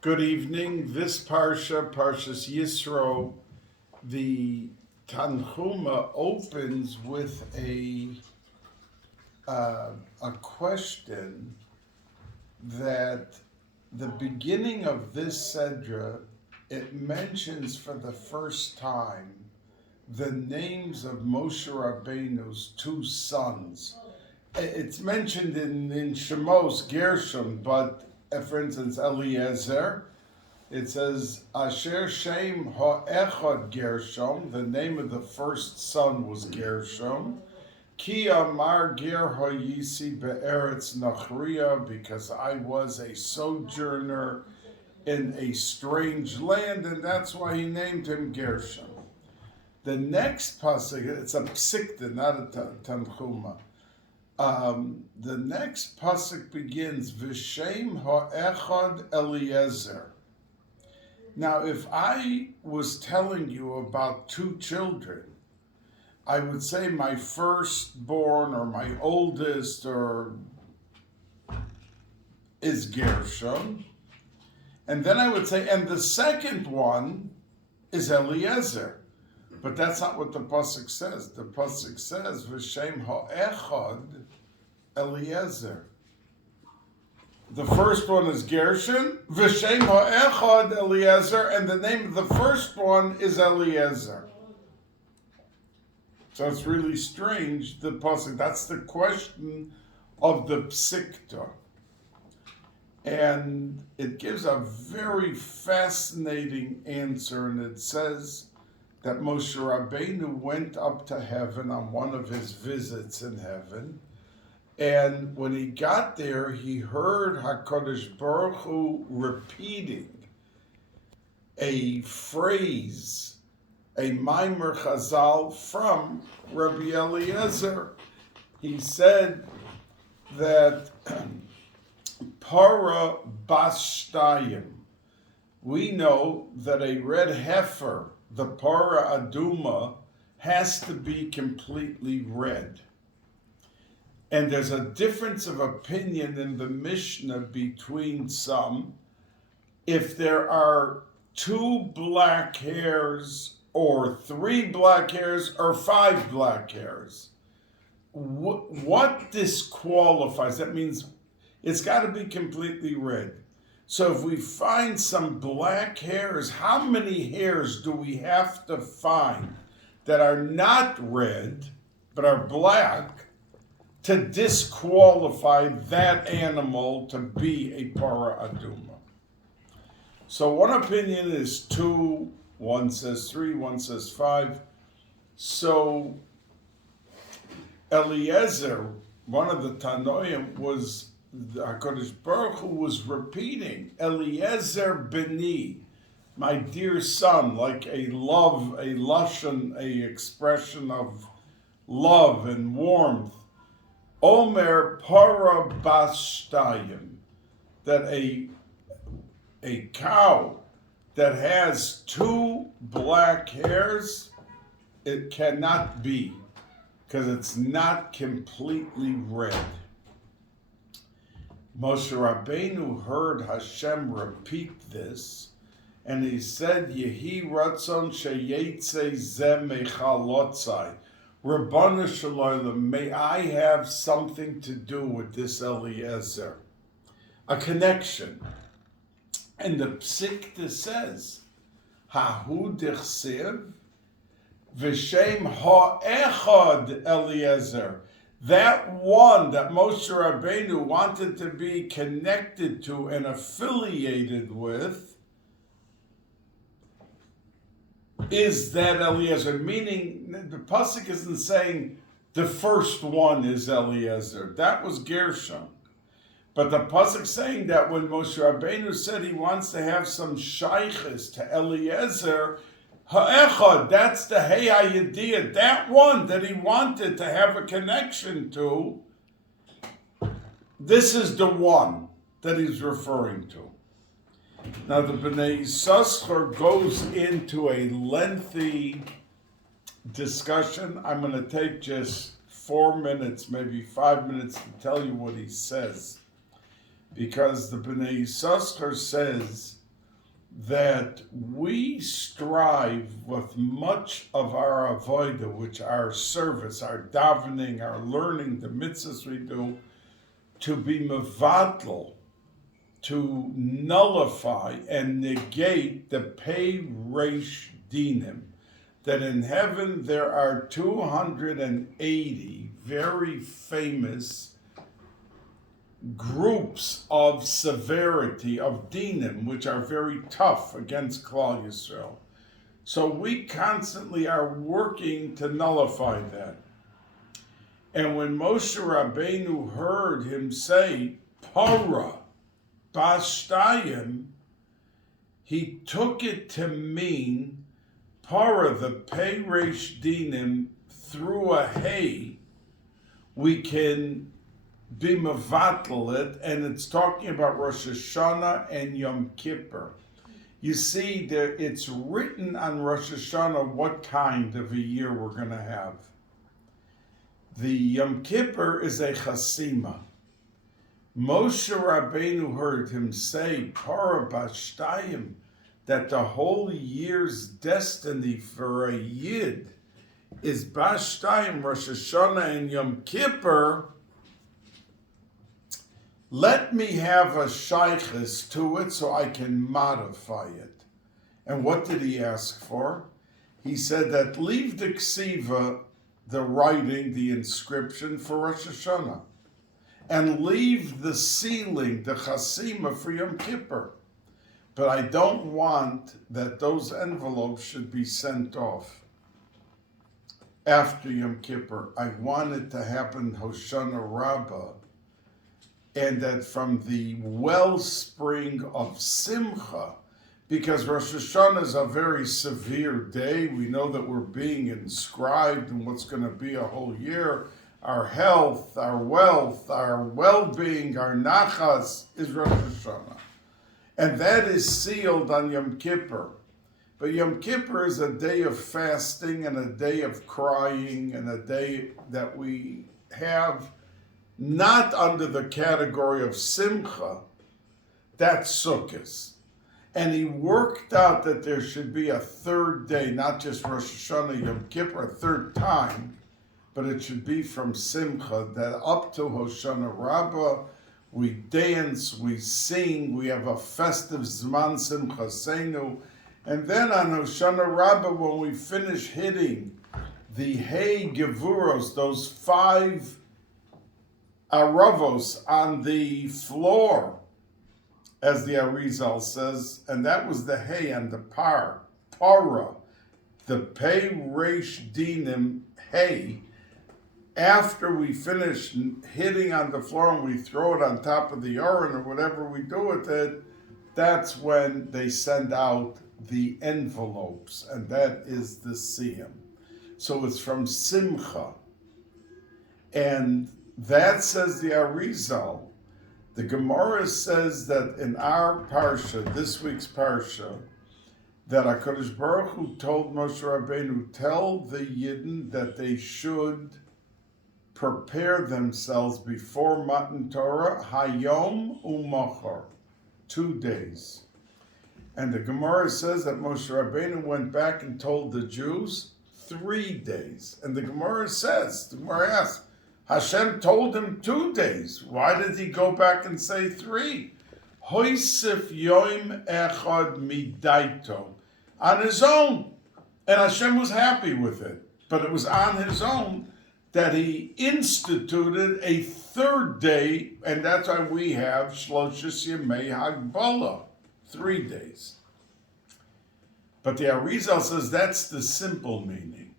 Good evening. This Parshat Yisro, the Tanchuma opens with a question that the beginning of this Sedra, it mentions for the first time the names of Moshe Rabbeinu's two sons. It's mentioned in Shemos, Gershom, but for instance, Eliezer, it says, Asher Shem Ha'echad Gershom, the name of the first son was Gershom. Ki Amar Ger Ha'yisi Be'eretz Nachriya, because I was a sojourner in a strange land, and that's why he named him Gershom. The next pasuk, it's a psikta, not a tanchuma. The next pasuk begins, V'shem ha'echad Eliezer. Now, if I was telling you about two children, I would say my firstborn or my oldest is Gershom. And then I would say, and the second one is Eliezer. But that's not what the pasuk says. The pasuk says, "V'shem ha'echad Eliezer." The first one is Gershon, "V'shem ha'echad Eliezer," and the name of the first one is Eliezer. So it's really strange. The pasuk. That's the question of the psikta, and it gives a very fascinating answer. And it says that Moshe Rabbeinu went up to heaven on one of his visits in heaven, and when he got there, he heard HaKadosh Baruch Hu repeating a phrase, a Maimer Chazal from Rabbi Eliezer. He said that Para Bas Shtayim, we know that a red heifer, the para aduma, has to be completely red. And there's a difference of opinion in the Mishnah between some. If there are 2 black hairs, or 3 black hairs, or 5 black hairs, what disqualifies? That means it's got to be completely red. So if we find some black hairs, how many hairs do we have to find that are not red, but are black, to disqualify that animal to be a para aduma? So one opinion is 2, one says 3, one says 5. So Eliezer, one of the Tanoim, was HaKadosh Baruch Hu was repeating, Eliezer Beni, my dear son, like a love, a lashon, a expression of love and warmth. Omer para bas shtayim, that a cow that has 2 black hairs, it cannot be, because it's not completely red. Moshe Rabbeinu heard Hashem repeat this, and he said, Yehi ratzon sheyetze zeh mechalotzai. Rabbanu Shalom, may I have something to do with this Eliezer, a connection. And the psikta says, Hahu dichsev v'shem ha'echad Eliezer. That one that Moshe Rabbeinu wanted to be connected to and affiliated with is that Eliezer, meaning the pasuk isn't saying the first one is Eliezer. That was Gershom. But the pasuk saying that when Moshe Rabbeinu said he wants to have some shaykhis to Eliezer, ha'echad, that's the hey hayediyah, that one that he wanted to have a connection to, this is the one that he's referring to. Now the Bnei Yissaschar goes into a lengthy discussion. I'm going to take just 4 minutes, maybe 5 minutes to tell you what he says. Because the Bnei Yissaschar says that we strive with much of our avodah, which our service, our davening, our learning, the mitzvahs we do, to be mevatel, to nullify and negate the pei reish dinim, that in heaven there are 280 very famous groups of severity, of dinim, which are very tough against Klal Yisrael. So we constantly are working to nullify that. And when Moshe Rabbeinu heard him say, Para, Bashtayim, he took it to mean Para, the pei reish dinim, through a hay, we can be mevatel it, and it's talking about Rosh Hashanah and Yom Kippur. You see, it's written on Rosh Hashanah what kind of a year we're going to have. The Yom Kippur is a chasima. Moshe Rabbeinu heard him say, Para Bashtayim, that the whole year's destiny for a Yid is Bashtayim, Rosh Hashanah, and Yom Kippur. Let me have a shaykhis to it so I can modify it. And what did he ask for? He said that leave the ksiva, the writing, the inscription, for Rosh Hashanah, and leave the sealing, the chasima, for Yom Kippur. But I don't want that those envelopes should be sent off after Yom Kippur. I want it to happen Hoshana Rabbah, and that from the wellspring of Simcha, because Rosh Hashanah is a very severe day. We know that we're being inscribed in what's going to be a whole year. Our health, our wealth, our well-being, our nachas is Rosh Hashanah. And that is sealed on Yom Kippur. But Yom Kippur is a day of fasting and a day of crying and a day that we have not under the category of Simcha. That's Sukkot. And he worked out that there should be a third day, not just Rosh Hashanah, Yom Kippur, a third time, but it should be from Simcha, that up to Hoshana Rabbah, we dance, we sing, we have a festive Zman Simcha Seinu, and then on Hoshana Rabbah, when we finish hitting the Hey Gevuros, those 5 Aravos on the floor, as the Arizal says, and that was the Hey and the Para, the Pei Reish Dinim Hey. After we finish hitting on the floor and we throw it on top of the Oren or whatever we do with it, that's when they send out the envelopes, and that is the Siyam. So it's from Simcha. And that, says the Arizal, the Gemara says that in our Parsha, this week's Parsha, that HaKadosh Baruch Hu told Moshe Rabbeinu, tell the Yidden that they should prepare themselves before Matan Torah, Hayom Umachar, 2 days. And the Gemara says that Moshe Rabbeinu went back and told the Jews 3 days. And the Gemara says, the Gemara asks, Hashem told him 2 days. Why did he go back and say 3? Hoisif yoim echad midaito. On his own. And Hashem was happy with it. But it was on his own that he instituted a 3rd day, and that's why we have Shloshis Yemei Hagbala, 3 days. But the Arizal says that's the simple meaning.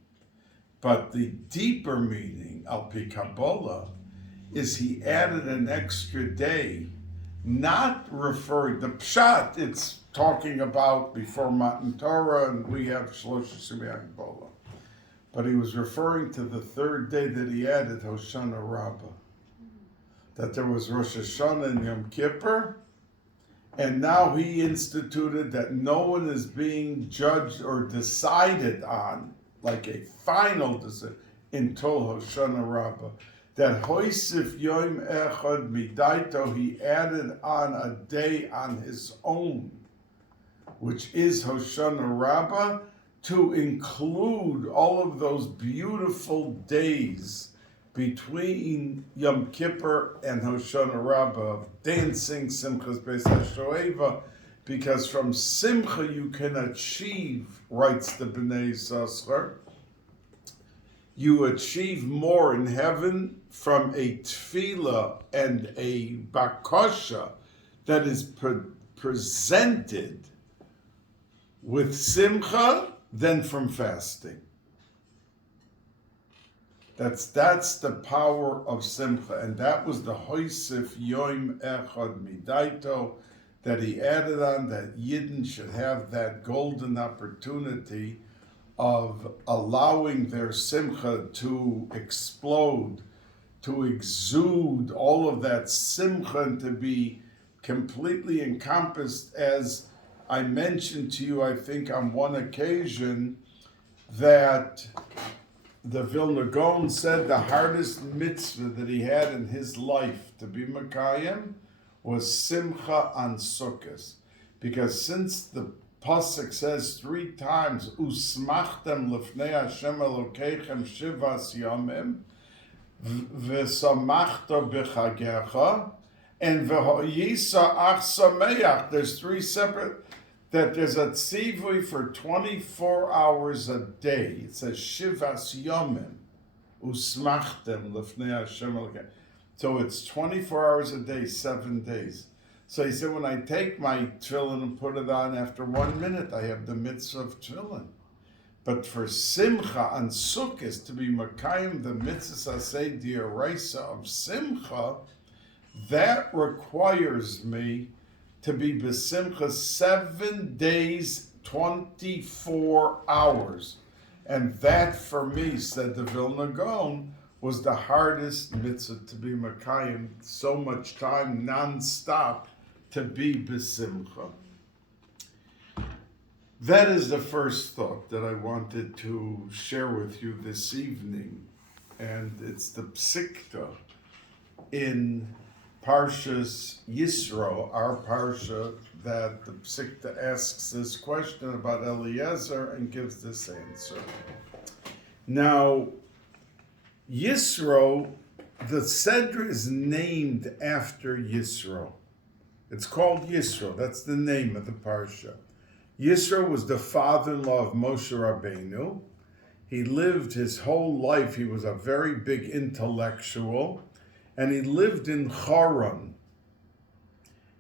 But the deeper meaning, Al Pi Kabbalah, is he added an extra day, not referring to Pshat, it's talking about before Matan Torah, and we have Shloshis Yemei Hagbala. But he was referring to the 3rd day that he added, Hoshana Rabbah. That there was Rosh Hashanah and Yom Kippur, and now he instituted that no one is being judged or decided on, like a final decision, until Hoshana Rabbah. That Hoisif Yom Echad Midaito, he added on a day on his own. which is Hoshana Rabbah, to include all of those beautiful days between Yom Kippur and Hoshana Rabbah, of dancing, Simchas Bais HaShoeva, because from Simcha you can achieve, writes the Bnei Yissaschar, you achieve more in heaven from a tefillah and a bakasha that is presented with simcha than from fasting. That's the power of simcha, and that was the hoisif yoim echad midaito that he added on, that Yidden should have that golden opportunity of allowing their simcha to explode, to exude all of that simcha, and to be completely encompassed. As I mentioned to you, I think on one occasion, that the Vilna Gaon said the hardest mitzvah that he had in his life to be Mekayim was Simcha on Sukkot. Because since the Pasuk says 3 times, Usmachtem lefnei Hashem Elokeichem shivas yomim, v'samachta b'chagecha, and v'hoyisa ach sameach. There's 3 separate, that there's a tzivui for 24 hours a day. It says shivas yomim, usmachtem lefnei Hashem Elokeichem. So it's 24 hours a day, 7 days. So he said, when I take my tefillin and put it on, after 1 minute, I have the mitzvah of tefillin. But for Simcha on Sukkot, to be Makayim, the mitzvah aseh d'oraisa of Simcha, that requires me to be b'Simcha 7 days, 24 hours. And that for me, said the Vilna Gaon, was the hardest mitzvah to be Makayim, so much time, non-stop, to be b'Simcha. That is the first thought that I wanted to share with you this evening. And it's the psikta in Parshat Yisro, our Parsha, that the psikta asks this question about Eliezer and gives this answer. Now, Yisro, the Sedra is named after Yisro. It's called Yisro. That's the name of the Parsha. Yisro was the father-in-law of Moshe Rabbeinu. He lived his whole life. He was a very big intellectual. And he lived in Haran.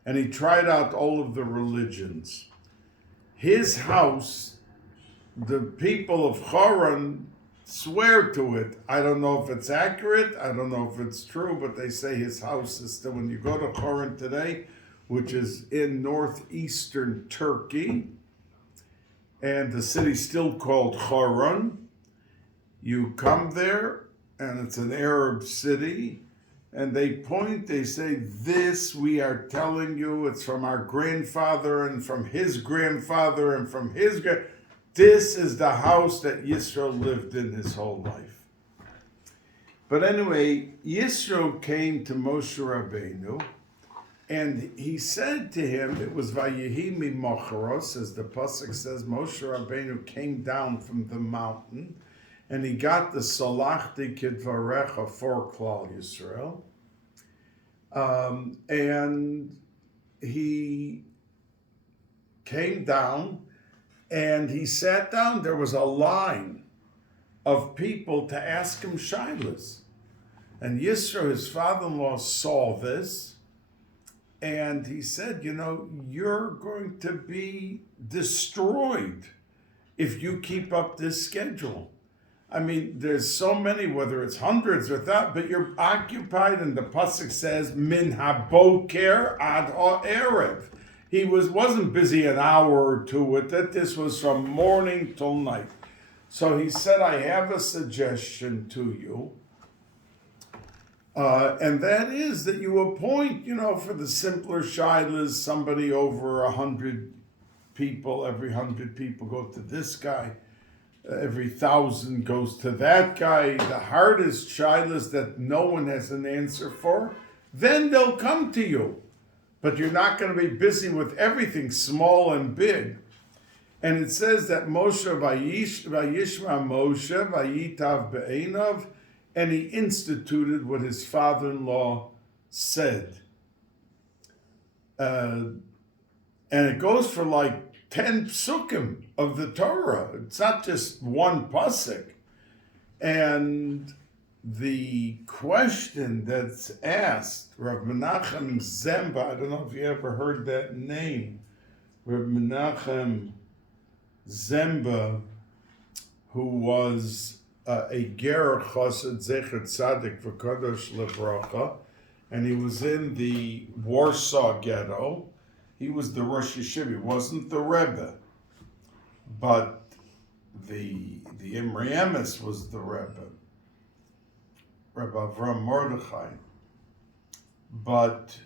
And he tried out all of the religions. His house, the people of Haran swear to it. I don't know if it's accurate. I don't know if it's true. But they say his house is still, when you go to Haran today, which is in northeastern Turkey, and the city's still called Haran. You come there, and it's an Arab city, and they say, this we are telling you, it's from our grandfather, and from his grandfather, and from his this is the house that Yisro lived in his whole life. But anyway, Yisro came to Moshe Rabbeinu, and he said to him, it was Vayehi Mimocharos, as the Pasuk says, Moshe Rabbeinu came down from the mountain, and he got the Salachti Kidvarecha for Klal Yisrael, and he came down, and he sat down. There was a line of people to ask him shilas. And Yisro, his father-in-law, saw this, and he said, you're going to be destroyed if you keep up this schedule. I mean, there's so many, whether it's hundreds or that, but you're occupied, and the pasuk says, min haboker ad ha'erev. He wasn't busy an hour or two with it. This was from morning till night. So he said, I have a suggestion to you. And that is that you appoint, for the simpler shilas, somebody over 100 people. Every 100 people go to this guy. Every 1,000 goes to that guy. The hardest shilas that no one has an answer for, then they'll come to you. But you're not going to be busy with everything, small and big. And it says that Moshe Vayishma Moshe Vayitav Be'einav, and he instituted what his father-in-law said. And it goes for like 10 psukim of the Torah. It's not just one pasuk. And the question that's asked, Rav Menachem Zemba, I don't know if you ever heard that name, Rav Menachem Zemba, who was a Ger Chassid Zecher Tzadik V'Kadosh Levracha, and he was in the Warsaw Ghetto. He was the Rosh Yeshiva. He wasn't the Rebbe, but the Imre Emes was the Rebbe, Rabbi Avram Mordechai. But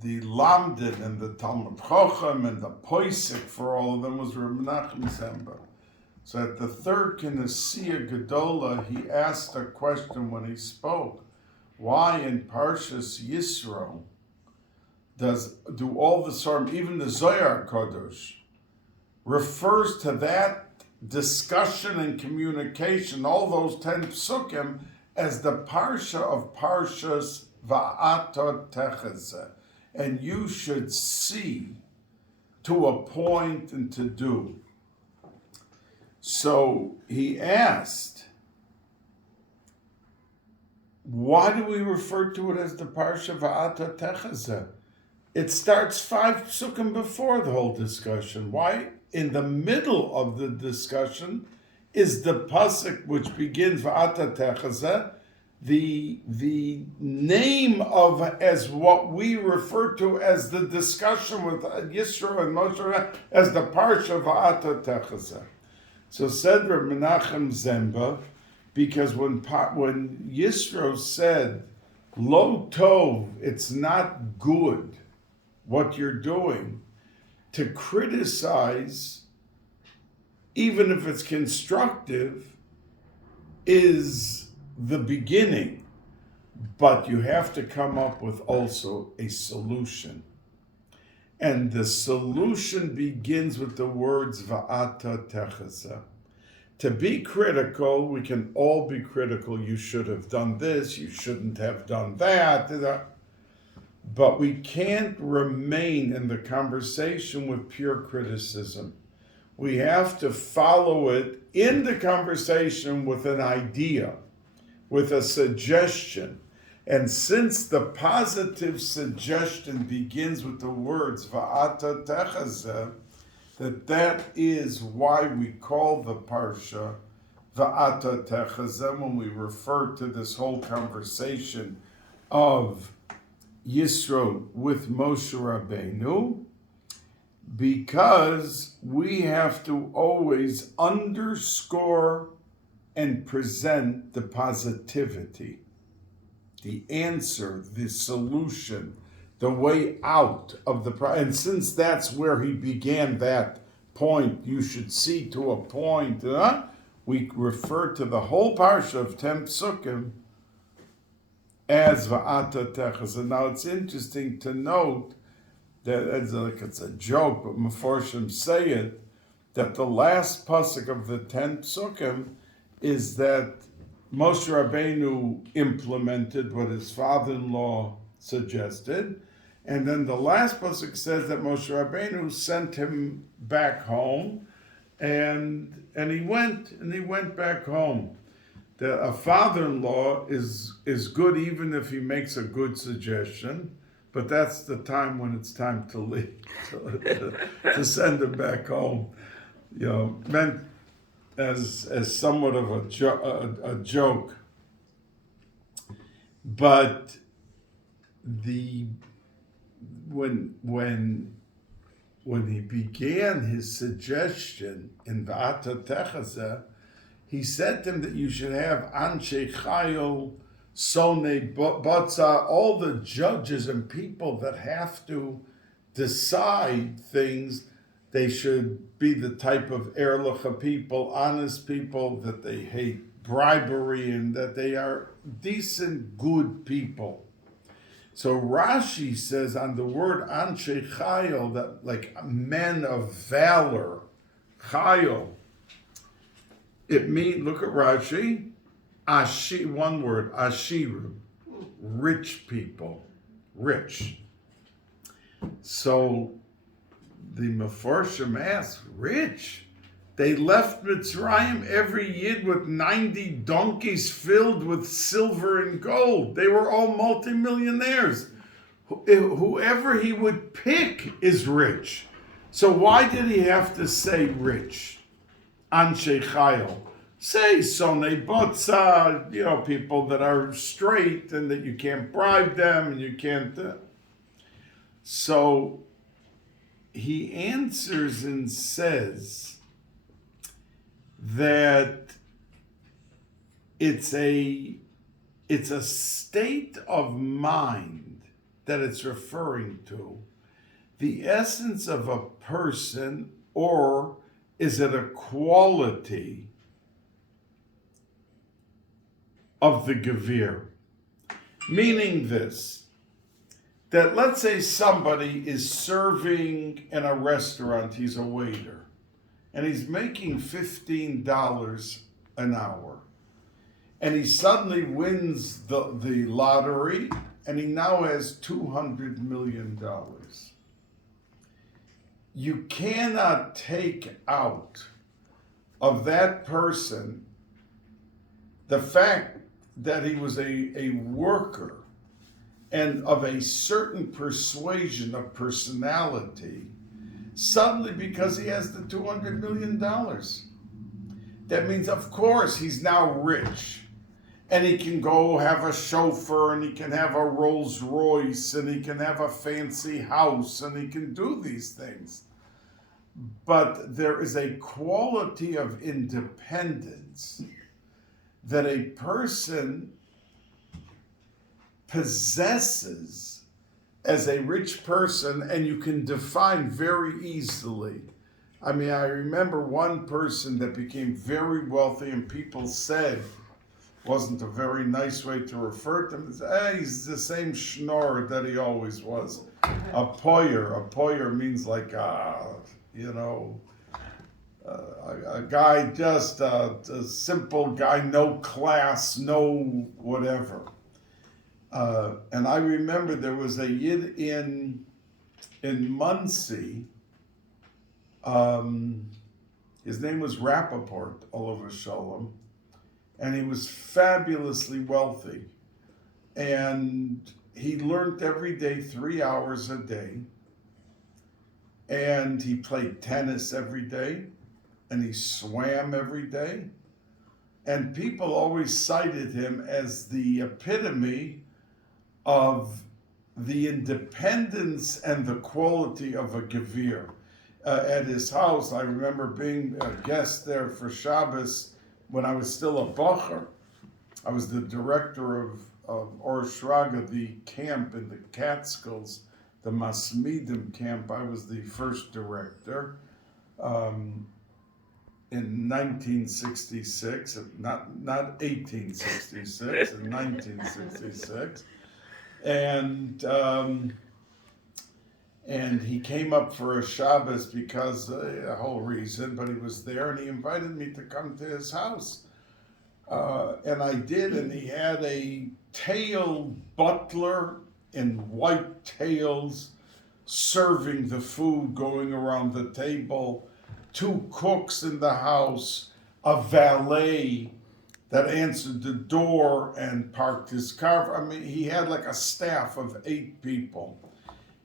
the Lamdin and the Talmud Chochem and the Poisik for all of them was Rabbi Menachem Zemba. So at the third Knessia Gedola, he asked a question when he spoke. Why in Parshas Yisro do all the Psalm, even the Zohar Kodesh, refers to that discussion and communication, all those 10 psukim, as the Parsha of Parshas Va'ata Techezeh. And you should see to appoint and to do. So he asked, why do we refer to it as the Parsha Va'ata Techezeh? It starts 5 psukim before the whole discussion. Why? In the middle of the discussion is the pasuk which begins Va'ata Techezeh, the name of, as what we refer to as the discussion with Yisro and Moshe, as the Parsha Va'ata Techezeh. So said Reb Menachem Zemba, because when Yisro said, Lo Tov, it's not good what you're doing, to criticize, even if it's constructive, is the beginning. But you have to come up with also a solution. And the solution begins with the words Va'ata Techezeh. To be critical, we can all be critical. You should have done this, you shouldn't have done that. But we can't remain in the conversation with pure criticism. We have to follow it in the conversation with an idea, with a suggestion. And since the positive suggestion begins with the words Va'ata Techezeh, that is why we call the Parsha Va'ata Techezeh when we refer to this whole conversation of Yisro with Moshe Rabbeinu, because we have to always underscore and present the positivity, the answer, the solution, the way out of the problem. And since that's where he began that point, you should see to a point, we refer to the whole parsha of 10 psukim as Va'ata Techezeh. Now it's interesting to note that it's a joke, but Meforshim say it, that the last pasuk of the 10 psukim is that Moshe Rabbeinu implemented what his father-in-law suggested, and then the last pasuk says that Moshe Rabbeinu sent him back home, and he went back home. That a father-in-law is good even if he makes a good suggestion, but that's the time when it's time to leave, to send him back home. Meant as somewhat of a joke, but when he began his suggestion in Va'ata Techezeh, he said to him that you should have Anshe Chayil, Sone Batza, all the judges and people that have to decide things. They should be the type of Erlicha people, honest people, that they hate bribery and that they are decent, good people. So Rashi says on the word Anshe Chayil, that like men of valor, Chayil, it means, look at Rashi, one word, Ashiru, rich people, rich. So the Mefarshim asked, rich? They left Mitzrayim every yid with 90 donkeys filled with silver and gold. They were all multimillionaires. Whoever he would pick is rich. So why did he have to say rich? Anshe Chayil. Say Sonei Botza, people that are straight and that you can't bribe them and you can't... So he answers and says that it's a state of mind that it's referring to, the essence of a person, or is it a quality of the Gevir? Meaning this, that let's say somebody is serving in a restaurant, he's a waiter, and he's making $15 an hour. And he suddenly wins the lottery, and he now has $200 million. You cannot take out of that person the fact that he was a worker and of a certain persuasion of personality, suddenly because he has the $200 million. That means, of course, he's now rich. And he can go have a chauffeur, and he can have a Rolls Royce, and he can have a fancy house, and he can do these things. But there is a quality of independence that a person possesses as a rich person, and you can define very easily. I mean, I remember one person that became very wealthy, and people said, wasn't a very nice way to refer to him, he's the same schnorr that he always was. A poyer means like, a guy, just a simple guy, no class, no whatever. And I remember there was a yid in Muncie. His name was Rappaport, Olav Shalom, and he was fabulously wealthy. And he learned every day 3 hours a day. And he played tennis every day. And he swam every day. And people always cited him as the epitome of the independence and the quality of a Gevir. At his house, I remember being a guest there for Shabbos when I was still a Bacher. I was the director of Or Shraga, the camp in the Catskills, the Masmidim camp. I was the first director in 1966, not 1866, in 1966. And he came up for a Shabbos because a whole reason, but he was there and he invited me to come to his house. And I did, and he had a tailed butler in white tails serving the food, going around the table, 2 cooks in the house, a valet that answered the door and parked his car. I mean, he had like a staff of 8 people.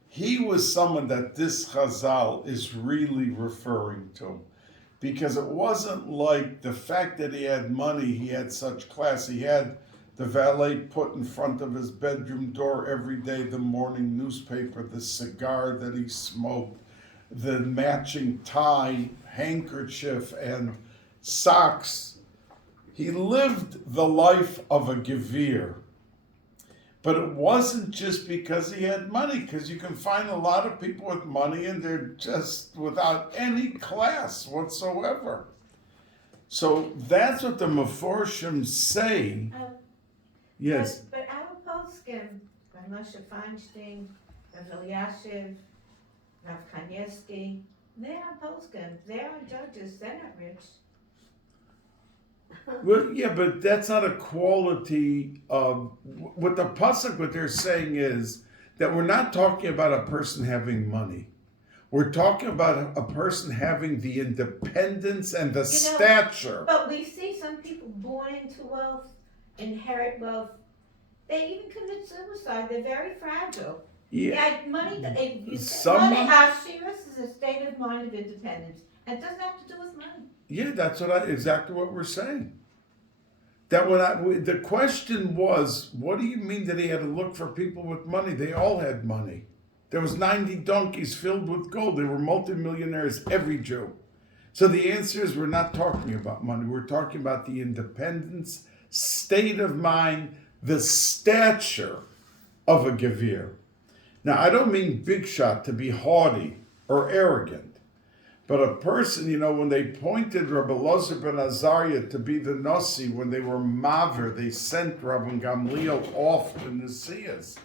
He was someone that this Chazal is really referring to, because it wasn't like the fact that he had money, he had such class. He had the valet put in front of his bedroom door every day, the morning newspaper, the cigar that he smoked, the matching tie, handkerchief, and socks. He lived the life of a Gevir. But it wasn't just because he had money, because you can find a lot of people with money and they're just without any class whatsoever. So that's what the Meforshim say. Yes. But our poskim, Moshe Feinstein, Rav Eliashiv, Rav Kamenetsky. They are poskim. They are judges. They're not rich. Well, yeah, but that's not a quality of what the pasuk. What they're saying is that we're not talking about a person having money. We're talking about a person having the independence and the stature. But we see some people born into wealth, inherit wealth. They even commit suicide. They're very fragile. Yeah. Money. Money. Ashiras is a state of mind of independence, and it doesn't have to do with money. Yeah, that's exactly what we're saying. That the question was, what do you mean that he had to look for people with money? They all had money. There was 90 donkeys filled with gold. They were multimillionaires, every Jew. So the answer is we're not talking about money. We're talking about the independence, state of mind, the stature of a gevir. Now, I don't mean big shot to be haughty or arrogant. But a person, when they pointed Rabbi Elazar ben Azariah to be the Nasi, when they were Maver, they sent Rabbi Gamliel off to Nasias.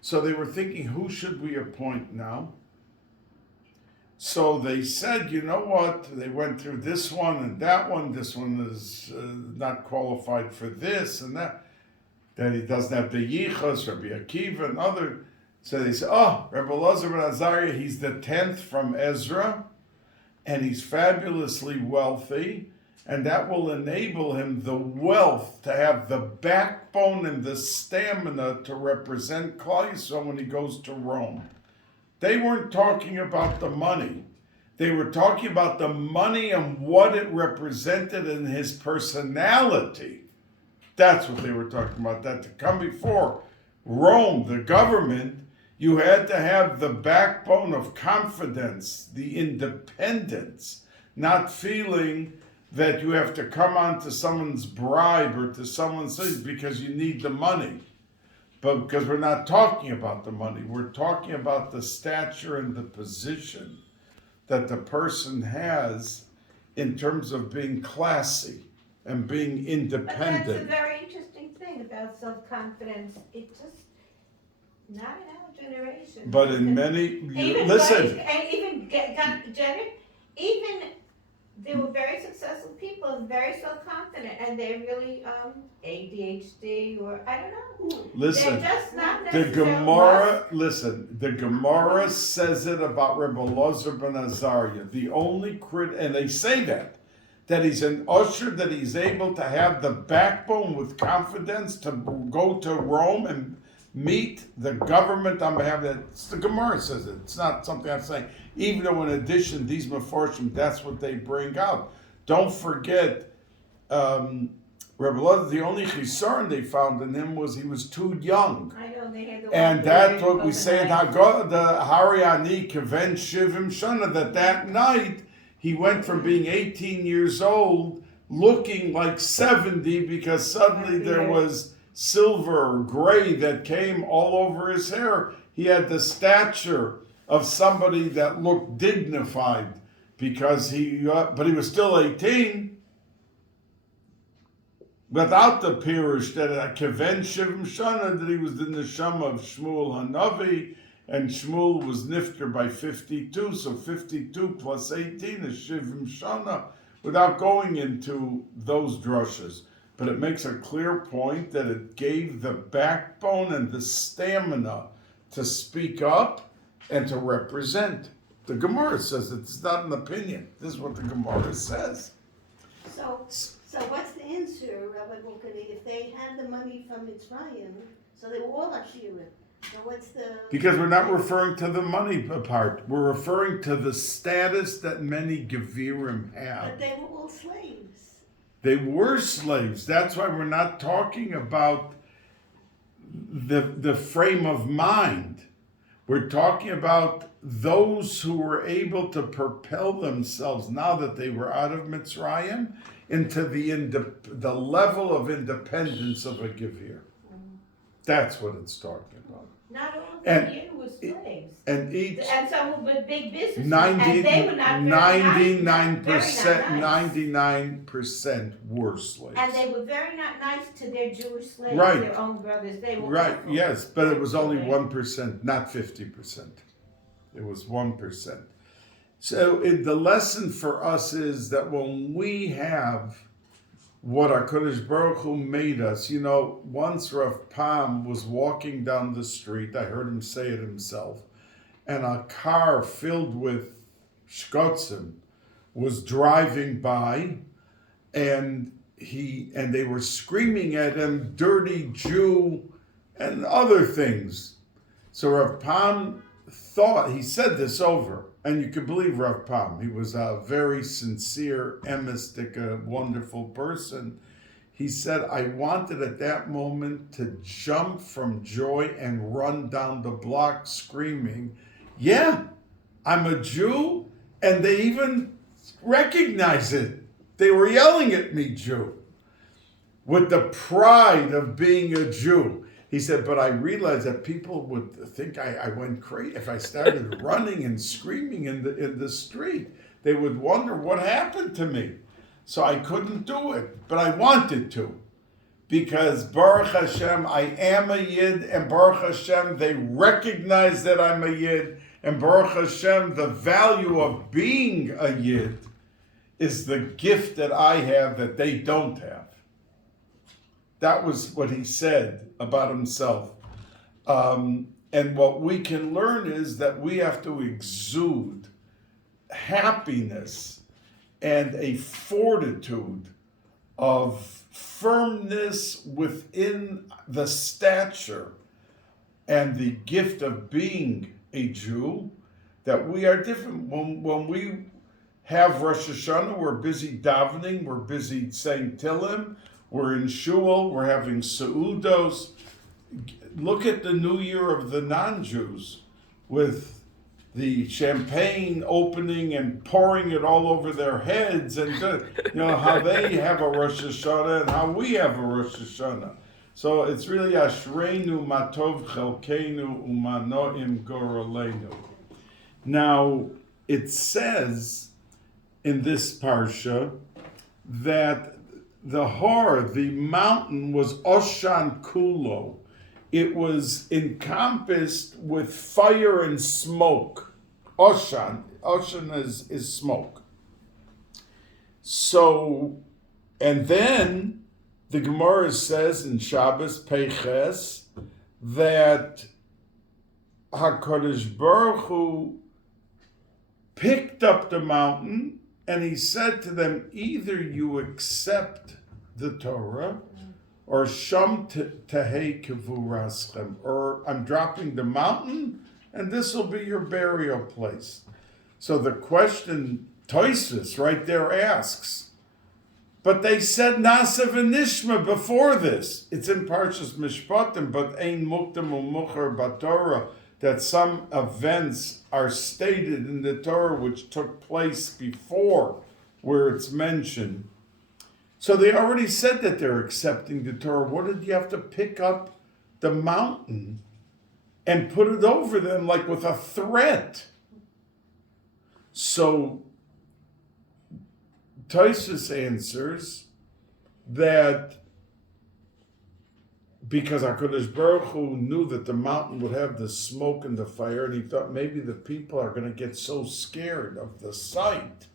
So they were thinking, who should we appoint now? So they said, you know what? They went through this one and that one. This one is not qualified for this and that. That he doesn't have the Yichos, Rabbi Akiva and other. So they said, Rabbi Elazar ben Azariah, he's the 10th from Ezra. And he's fabulously wealthy, and that will enable him the wealth to have the backbone and the stamina to represent Klal Yisrael when he goes to Rome. They weren't talking about the money. They were talking about the money and what it represented in his personality. That's what they were talking about. That to come before Rome, the government, you had to have the backbone of confidence, the independence, not feeling that you have to come onto someone's bribe or to someone's thing because you need the money. But because we're not talking about the money, we're talking about the stature and the position that the person has in terms of being classy and being independent. But that's a very interesting thing about self-confidence. It just, not in our generation. But in many, listen. And even Janet, even there were very successful people, very self-confident, and they're really ADHD or I don't know. Listen, they're just not the necessarily. The Gemara says it about Rabbi Elazar ben Azariah. The only and they say that he's an usher, that he's able to have the backbone with confidence to go to Rome and meet the government on behalf of that. The Gemara says it. It's not something I'm saying. Even though in addition, these Meforshim, that's what they bring out. Don't forget, Rabbi Elazar, the only chisaron they found in him was he was too young. I know, they had the and that's what we say in Haggadah, the Hariani Keven Shivim Shana, that night he went from being 18 years old looking like 70 because suddenly there was silver or gray that came all over his hair. He had the stature of somebody that looked dignified because but he was still 18 without the pirush that Keven Shivim Shana, that he was the neshama of Shmuel Hanavi, and Shmuel was nifter by 52, so 52 plus 18 is Shivim Shana, without going into those drushes. But it makes a clear point that it gave the backbone and the stamina to speak up and to represent. The Gemara says it's not an opinion. This is what the Gemara says. So what's the answer, Rabbi Balkany? If they had the money from Mitzrayim, so they were all Ashirim. So what's the... Because we're not referring to the money part. We're referring to the status that many Gevirim have. But they were all slaves. They were slaves. That's why we're not talking about the frame of mind. We're talking about those who were able to propel themselves now that they were out of Mitzrayim into the level of independence of a Gevir. That's what it's talking about. Not all of And- them here were slaves. And each And some were big businessmen, and they were not very nice. 99% were slaves. And they were very not nice to their Jewish slaves, Right. their own brothers. They were Right, awful. yes, but it was only 1%, not 50%. It was 1%. So the lesson for us is that when we have what HaKadosh Baruch Hu made us, once Rav Pam was walking down the street, I heard him say it himself, and a car filled with shkotzim was driving by, and they were screaming at him, dirty Jew, and other things. So Rav Pam he said this over, and you can believe Rav Pam. He was a very sincere, emistic, a wonderful person. He said, I wanted at that moment to jump from joy and run down the block screaming, yeah, I'm a Jew, and they even recognize it. They were yelling at me, Jew, with the pride of being a Jew. He said, but I realized that people would think I went crazy if I started running and screaming in the street. They would wonder what happened to me. So I couldn't do it, but I wanted to. Because Baruch Hashem, I am a Yid, and Baruch Hashem, they recognize that I'm a Yid, and Baruch Hashem, the value of being a Yid is the gift that I have that they don't have. That was what he said about himself. And what we can learn is that we have to exude happiness and a fortitude of firmness within the stature and the gift of being a Jew, that we are different. When we have Rosh Hashanah, we're busy davening, we're busy saying Tillim, we're in shul, we're having seudos. Look at the New Year of the non-Jews with the champagne opening and pouring it all over their heads, and how they have a Rosh Hashanah and how we have a Rosh Hashanah. So it's really Ashreinu Matov Chelkeinu Umanoim Gorolenu. Now it says in this parsha that the mountain was Oshan Kulo. It was encompassed with fire and smoke. Oshan is smoke. So, and then the Gemara says in Shabbos Peiches that HaKadosh Baruch Hu picked up the mountain and he said to them, either you accept the Torah, or Sham Tehei Kivuraschem, or I'm dropping the mountain, and this will be your burial place. So the question Tosfos right there asks, but they said Nasa v'Nishma before this. It's in Parshas Mishpatim, but Ein Muktam Umucher Batorah, that some events are stated in the Torah which took place before where it's mentioned. So they already said that they're accepting the Torah. What did you have to pick up the mountain and put it over them like with a threat? So Tosfos answers that because HaKadosh Baruch Hu knew that the mountain would have the smoke and the fire, and he thought maybe the people are going to get so scared of the sight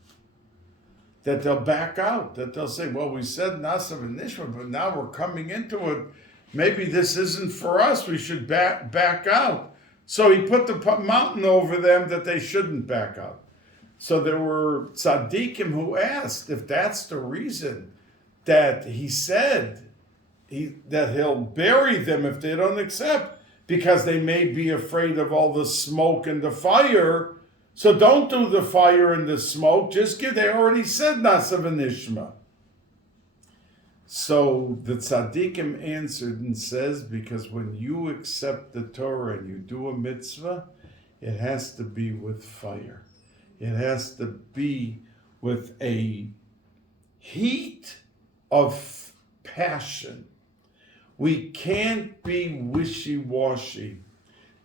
that they'll back out, that they'll say, well, we said Nasa v'Nishma, but now we're coming into it. Maybe this isn't for us. We should back out. So he put the mountain over them that they shouldn't back out. So there were tzaddikim who asked if that's the reason that he said that he'll bury them if they don't accept, because they may be afraid of all the smoke and the fire. So don't do the fire and the smoke. They already said Nasa v'Nishma. So the tzaddikim answered and says, because when you accept the Torah and you do a mitzvah, it has to be with fire. It has to be with a heat of passion. We can't be wishy-washy.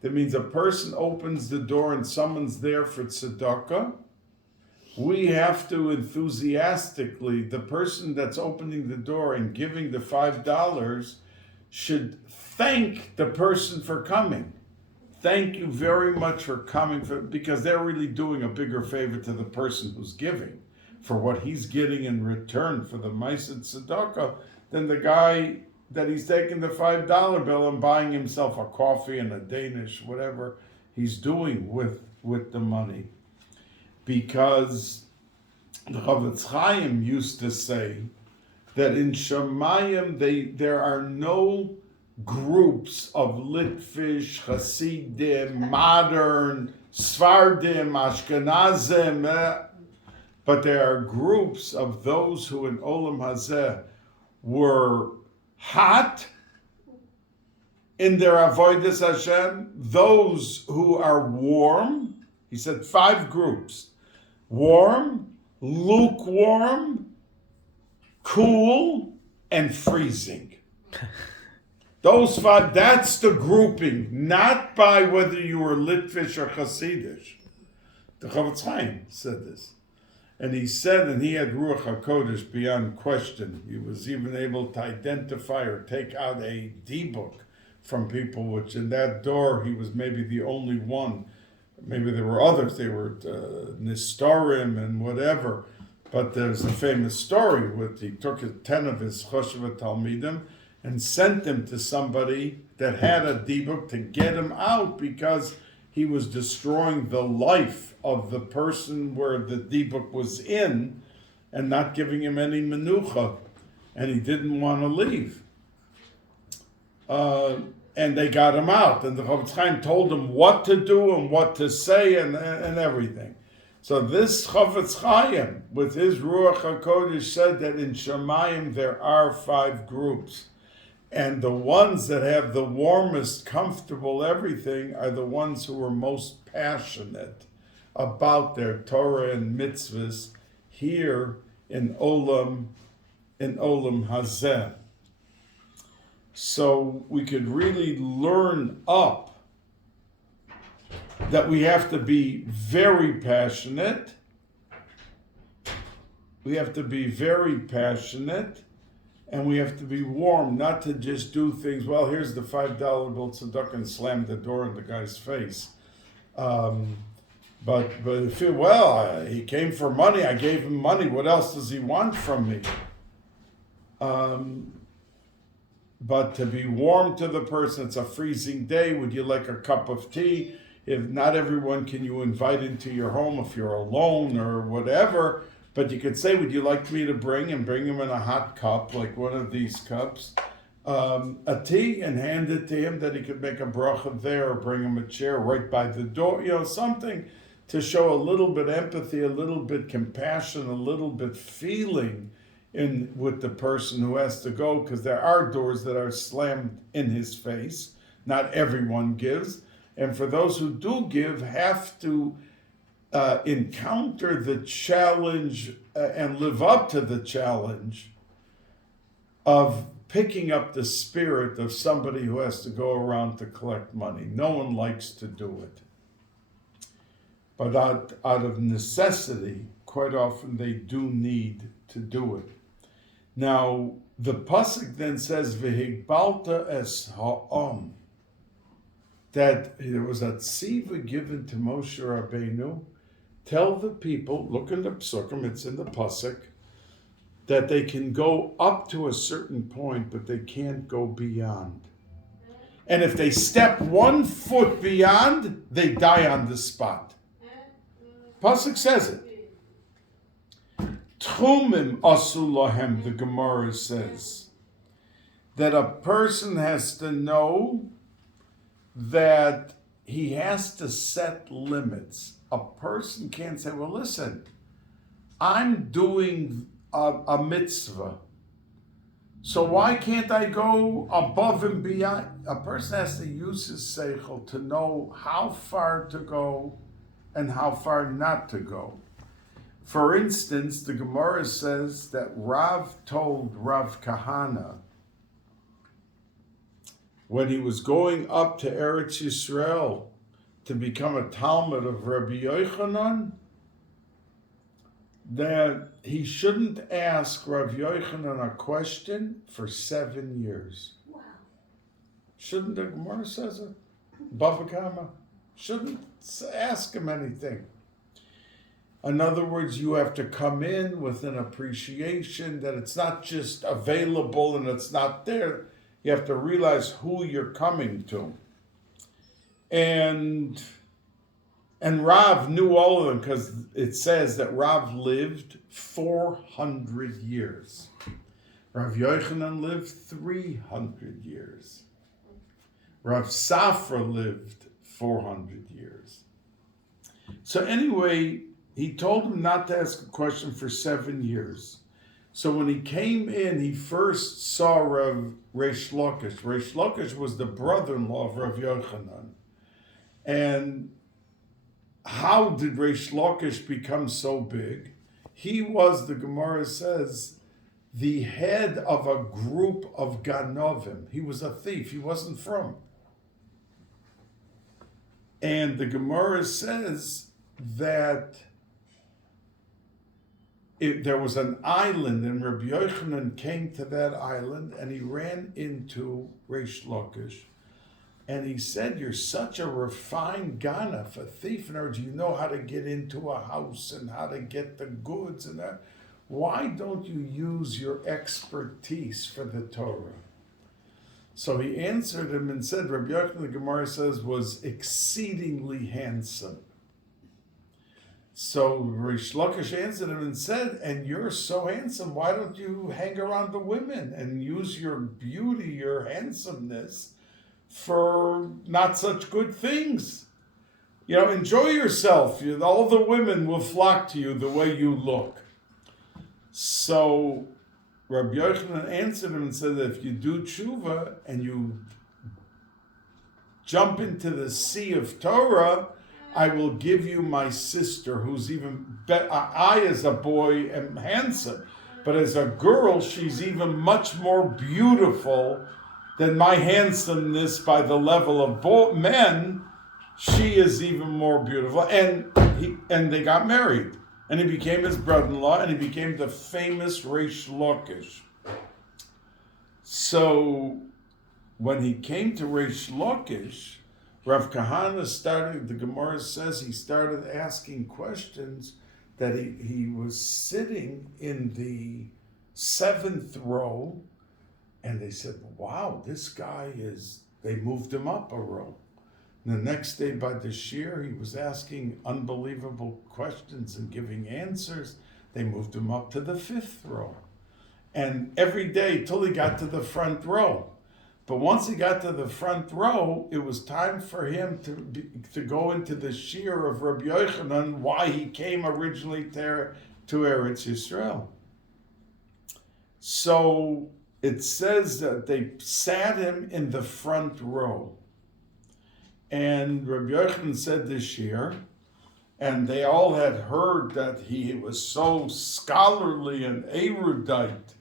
That means a person opens the door and someone's there for tzedakah. We have to enthusiastically, the person that's opening the door and giving the $5 should thank the person for coming. Thank you very much for coming, because they're really doing a bigger favor to the person who's giving for what he's getting in return for the Ma'aseh tzedakah than the guy that he's taking the $5 bill and buying himself a coffee and a Danish, whatever he's doing with the money. Because the Chavetz Chaim used to say that in Shemayim there are no groups of Litvish, Hasidim, modern, Sfardim, Ashkenazim, but there are groups of those who in Olam Hazeh were hot in their avodas Hashem, those who are warm. He said 5 groups: warm, lukewarm, cool, and freezing. Those 5, that's the grouping, not by whether you were Litvish or Hasidish. The Chavetz Chaim said this. And he said, and he had Ruach HaKodesh beyond question. He was even able to identify or take out a D-book from people, which in that door, he was maybe the only one. Maybe there were others. They were Nistarim and whatever. But there's a famous story with he took 10 of his Choshev Talmidim and sent them to somebody that had a D-book to get him out because he was destroying the life of the person where the D-book was in and not giving him any menucha. And he didn't want to leave. And they got him out. And the Chavetz Chaim told him what to do and what to say and everything. So this Chavetz Chaim, with his Ruach HaKodesh, said that in Shemayim there are 5 groups. And the ones that have the warmest, comfortable everything are the ones who are most passionate about their Torah and mitzvahs here in Olam Hazeh. So we could really learn up that we have to be very passionate. We have to be very passionate. And we have to be warm, not to just do things, well, here's the $5 bill tzedakah and slam the door in the guy's face. But if he came for money, I gave him money, what else does he want from me? But to be warm to the person, it's a freezing day, would you like a cup of tea? If not everyone can you invite into your home if you're alone or whatever. But you could say, would you like me to bring him in a hot cup, like one of these cups, a tea, and hand it to him that he could make a bracha there, or bring him a chair right by the door, something to show a little bit empathy, a little bit compassion, a little bit feeling with the person who has to go, because there are doors that are slammed in his face. Not everyone gives. And for those who do give, have to encounter the challenge and live up to the challenge of picking up the spirit of somebody who has to go around to collect money. No one likes to do it. But out of necessity, quite often they do need to do it. Now, the pasuk then says, "V'higbalta es ha'am," that there was a tziva given to Moshe Rabbeinu. Tell the people, look in the psukim, it's in the pasuk, that they can go up to a certain point, but they can't go beyond. And if they step 1 foot beyond, they die on the spot. Pasuk says it. Tchumim asu lahem, the Gemara says, that a person has to know that he has to set limits. A person can't say, well, listen, I'm doing a mitzvah, so why can't I go above and beyond? A person has to use his seichel to know how far to go and how far not to go. For instance, the Gemara says that Rav told Rav Kahana when he was going up to Eretz Yisrael to become a Talmud of Rabbi Yochanan, that he shouldn't ask Rabbi Yochanan a question for 7 years. Wow. Shouldn't, the Gemara says it? Bava Kama. Shouldn't ask him anything. In other words, you have to come in with an appreciation that it's not just available and it's not there. You have to realize who you're coming to. And Rav knew all of them because it says that Rav lived 400 years. Rav Yochanan lived 300 years. Rav Safra lived 400 years. So anyway, he told him not to ask a question for 7 years. So when he came in, he first saw Rav Reish Lakish. Reish Lakish was the brother-in-law of Rav Yochanan. And how did Reish Lakish become so big? He was, the Gemara says, the head of a group of Ganovim. He was a thief. He wasn't from. And the Gemara says that there was an island, and Rabbi Yochanan came to that island, and he ran into Reish Lakish, and he said, "You're such a refined ganef, a thief. In other words, you know how to get into a house and how to get the goods and that. Why don't you use your expertise for the Torah?" So he answered him and said, Rabbi Yochanan, the Gemara says, was exceedingly handsome. So Reish Lakish answered him and said, "And you're so handsome, why don't you hang around the women and use your beauty, your handsomeness, for not such good things? You know, enjoy yourself. All the women will flock to you the way you look." So Rabbi Yochanan answered him and said that if you do tshuva and you jump into the sea of Torah, I will give you my sister, who's even better. I, as a boy, am handsome, but as a girl, she's even much more beautiful than my handsomeness by the level of men. She is even more beautiful. And they got married. And he became his brother-in-law, and he became the famous Reish Lakish. So when he came to Reish Lakish, Rav Kahana started, the Gemara says he started asking questions, that he was sitting in the 7th row, and they said, "Wow, this guy is," they moved him up a row. And the next day by the shir, he was asking unbelievable questions and giving answers. They moved him up to the 5th row. And every day till he got to the front row. But once he got to the front row, it was time for him to go into the shir of Rabbi Yochanan, why he came originally to Eretz Yisrael. So it says that they sat him in the front row. And Rabbi Yochanan said this year, and they all had heard that he was so scholarly and erudite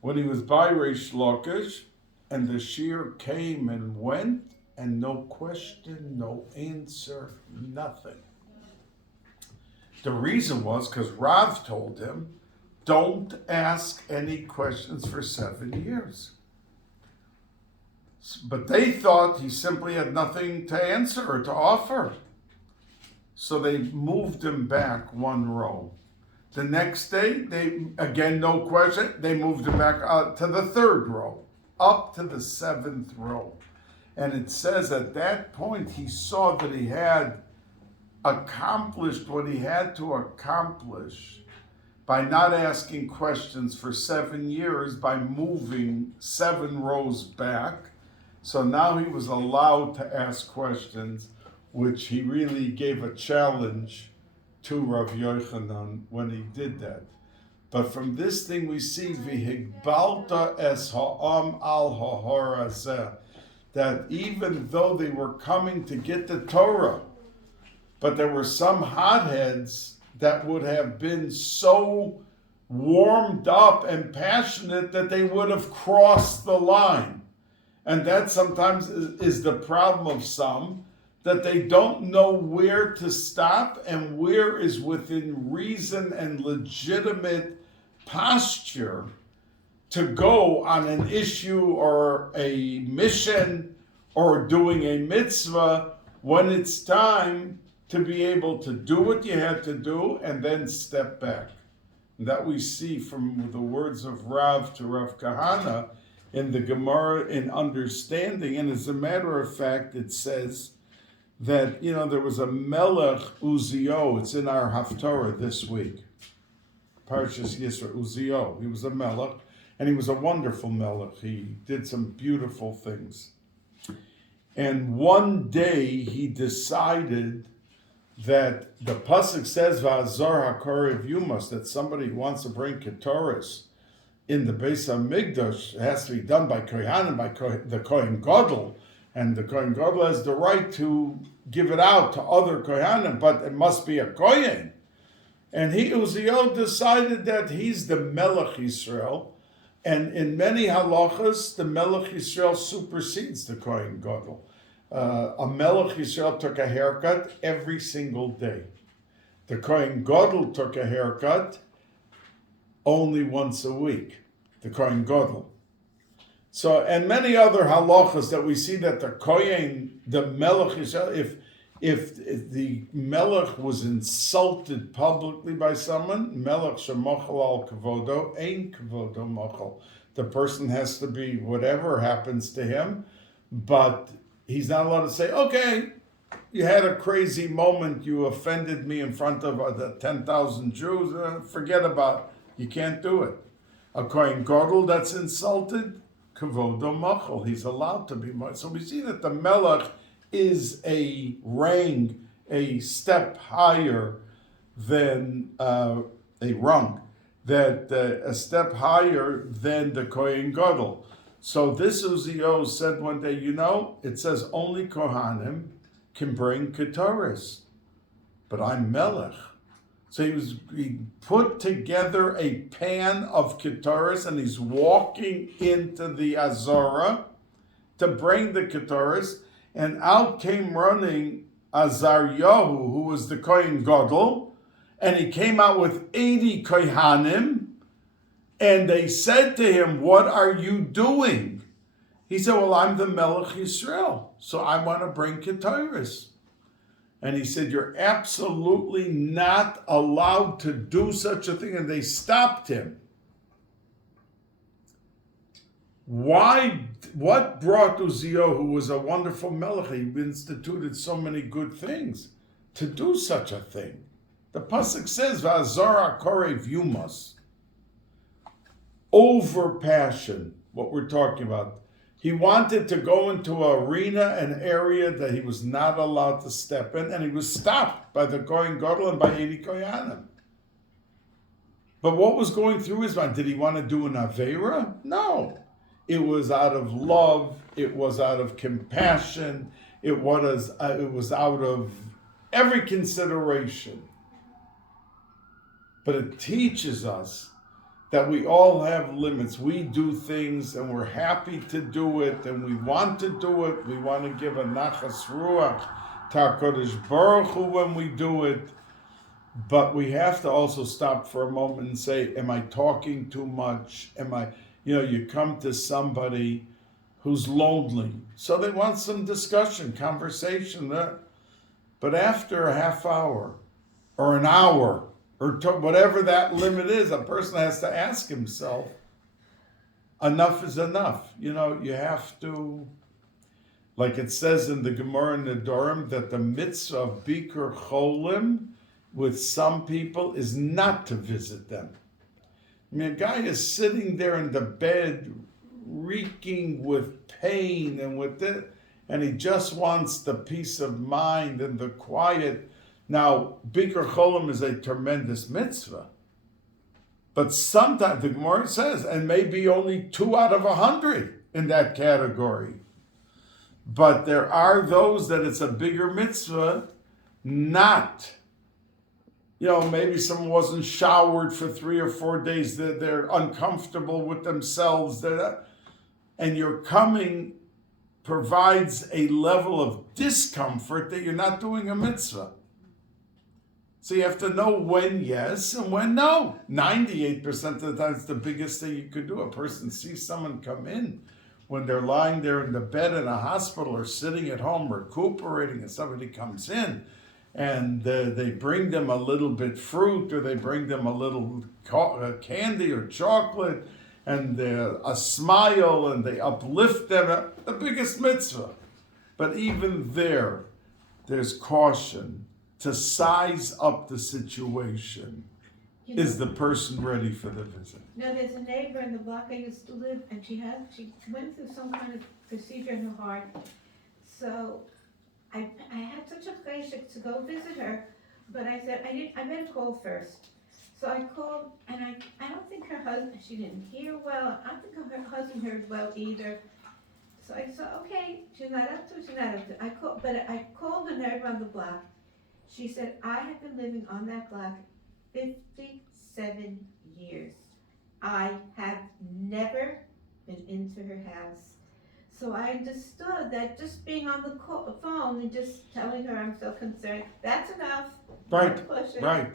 when he was by Reish Lakish, and the shir came and went, and no question, no answer, nothing. The reason was because Rav told him, don't ask any questions for 7 years. But they thought he simply had nothing to answer or to offer. So they moved him back 1 row. The next day, they again, no question, they moved him back to the 3rd row, up to the 7th row. And it says at that point, he saw that he had accomplished what he had to accomplish by not asking questions for 7 years, by moving 7 rows back. So now he was allowed to ask questions, which he really gave a challenge to Rav Yochanan when he did that. But from this thing we see, v'higbalta es ha'am al ha'hor hazeh, that even though they were coming to get the Torah, but there were some hotheads that would have been so warmed up and passionate that they would have crossed the line. And that sometimes is the problem of some, that they don't know where to stop and where is within reason and legitimate posture to go on an issue or a mission or doing a mitzvah when it's time to be able to do what you had to do and then step back. And that we see from the words of Rav to Rav Kahana in the Gemara in understanding. And as a matter of fact, it says that, there was a Melech Uzio. It's in our Haftorah this week. Parshat Yisro, Uzio. He was a Melech, and he was a wonderful Melech. He did some beautiful things. And one day he decided that the pasuk says V'azor HaKorev Yumas, that somebody wants to bring Ketores in the Bais Hamikdash. It has to be done by Kohanim, by the Kohen Gadol, and the Kohen Gadol has the right to give it out to other Kohanim, but it must be a Kohen. And Uzziel decided that he's the Melech Yisrael, and in many halachas, the Melech Yisrael supersedes the Kohen Gadol. A Melech Yisrael took a haircut every single day. The Kohen Gadol took a haircut only once a week. The Kohen Gadol. So, and many other halachas that we see that the Kohen, the Melech Yisrael, if the Melech was insulted publicly by someone, Melech shemochel al kavodo, ein kavodo mochel. The person has to be whatever happens to him, but he's not allowed to say, okay, you had a crazy moment, you offended me in front of the 10,000 Jews, forget about it. You can't do it. A Kohen Gadol that's insulted, kavodo machol, he's allowed to be. So we see that the Melech is a rank, a step higher than a rung, that a step higher than the Kohen Gadol. So this Uzziel said one day, it says only Kohanim can bring Ketores, but I'm Melech. So he put together a pan of Ketores and he's walking into the Azorah to bring the Ketores, and out came running Azaryahu, who was the Kohen Gadol, and he came out with 80 Kohanim, and they said to him, what are you doing? He said, well, I'm the Melech Yisrael, so I want to bring Ketores. And he said, you're absolutely not allowed to do such a thing. And they stopped him. Why? What brought Uzziel, who was a wonderful Melech, he instituted so many good things, to do such a thing? The pasuk says, "V'azor HaKorev Yumas." Over passion, what we're talking about. He wanted to go into an arena, an area that he was not allowed to step in, and he was stopped by the Kohen Gadol and by 80 Kohanim. But what was going through his mind? Did he want to do an Aveira? No. It was out of love. It was out of compassion. It was out of every consideration. But it teaches us that we all have limits. We do things and we're happy to do it and we want to do it. We want to give a nachas ruach to HaKadosh Baruch Hu when we do it. But we have to also stop for a moment and say, am I talking too much? You come to somebody who's lonely. So they want some discussion, conversation. But after a half hour or an hour, or whatever that limit is, a person has to ask himself, enough is enough. You have to, like it says in the Gemara in the Dorim, that the mitzvah of Bikur Cholim with some people is not to visit them. A guy is sitting there in the bed, reeking with pain and with it, and he just wants the peace of mind and the quiet. Now, Bikur Cholim is a tremendous mitzvah. But sometimes, the Gemara says, and maybe only 2 out of 100 in that category. But there are those that it's a bigger mitzvah, not. Maybe someone wasn't showered for 3 or 4 days, they're uncomfortable with themselves, and you're coming provides a level of discomfort that you're not doing a mitzvah. So you have to know when yes and when no. 98% of the time, it's the biggest thing you could do. A person sees someone come in when they're lying there in the bed in a hospital or sitting at home recuperating, and somebody comes in and they bring them a little bit fruit, or they bring them a little candy or chocolate, and a smile, and they uplift them, the biggest mitzvah. But even there's caution to size up the situation. You know, Is the person ready for the visit? No, there's a neighbor in the block I used to live, and she went through some kind of procedure in her heart. So I had such a cheshek to go visit her, but I said I better call first. So I called, and I don't think her husband, she didn't hear well. I don't think her husband heard well either. So I said, okay, she's not up to it. I called the neighbor on the block. She said, I have been living on that block 57 years. I have never been into her house. So I understood that just being on the phone and just telling her I'm so concerned, that's enough. Right, Don't push it, right.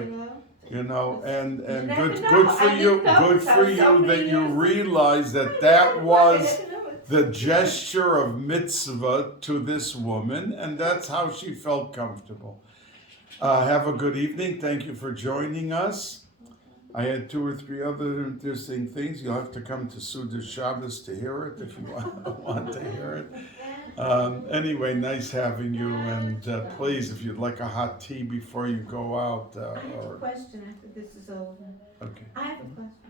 You know? You know, and never good know. for I you, didn't know good until for you so many that you years. realize that I was never know. the gesture of mitzvah to this woman, and that's how she felt comfortable. Have a good evening. Thank you for joining us. I had 2 or 3 other interesting things. You'll have to come to Suda Shabbos to hear it if you want to hear it. Anyway, nice having you, and please, if you'd like a hot tea before you go out. I have a question after this is over. Okay. I have a question.